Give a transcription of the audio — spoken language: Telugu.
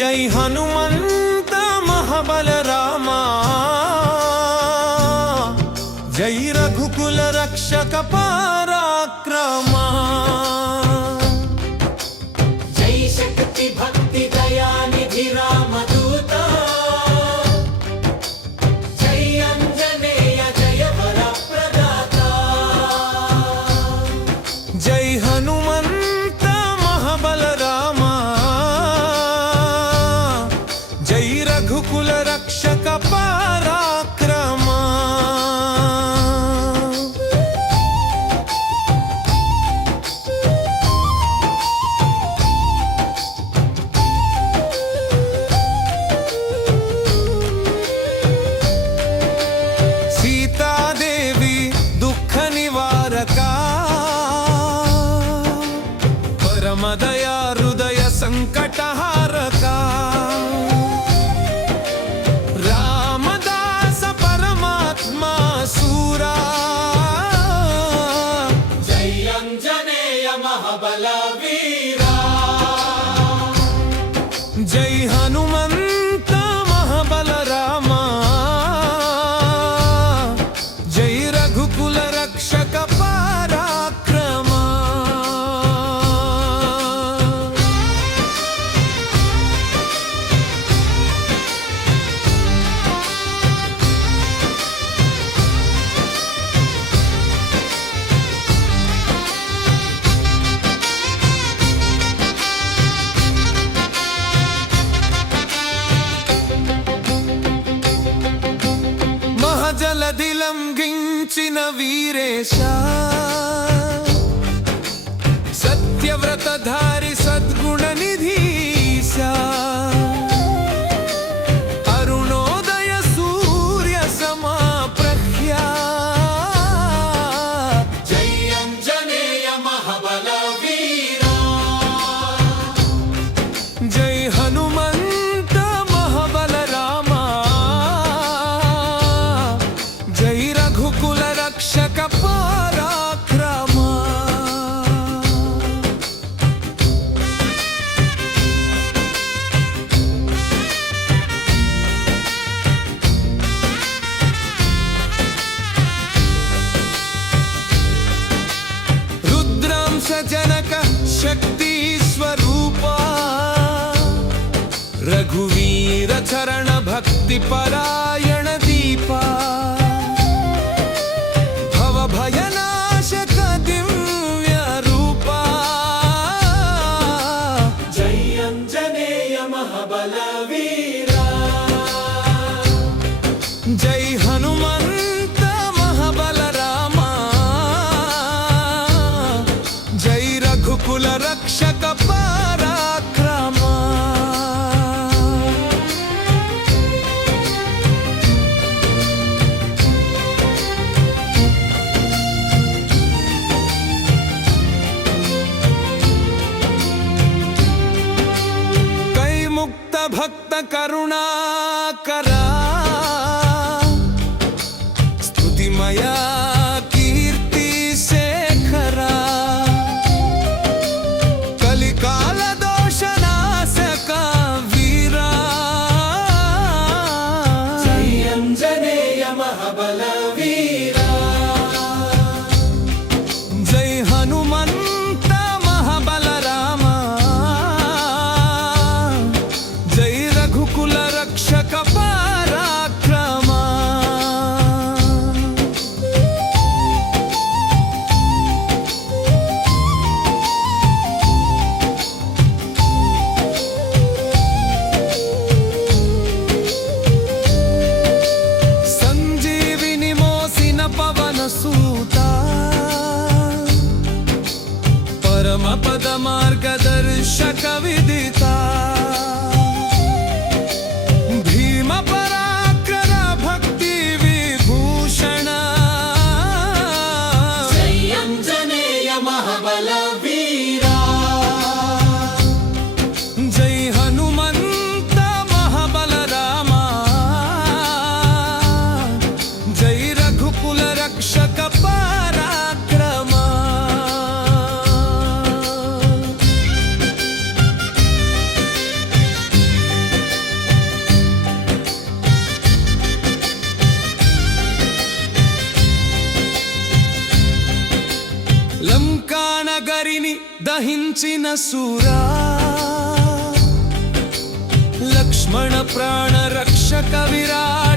జై హనుమంత మహబల రామా జై రఘుకుల రక్షక పారాక్రమా జలదిలంఘించిన వీరేశ. సత్యవ్రతధారి సద్గుణ నిధీశా चरण भक्ति परायण दीपा। भवभयनाशक दिव्यरूपा जयञ्जनेय महबलवी भक्त करुणाकरा దహించిన సూరా. లక్ష్మణ ప్రాణ రక్షక విరా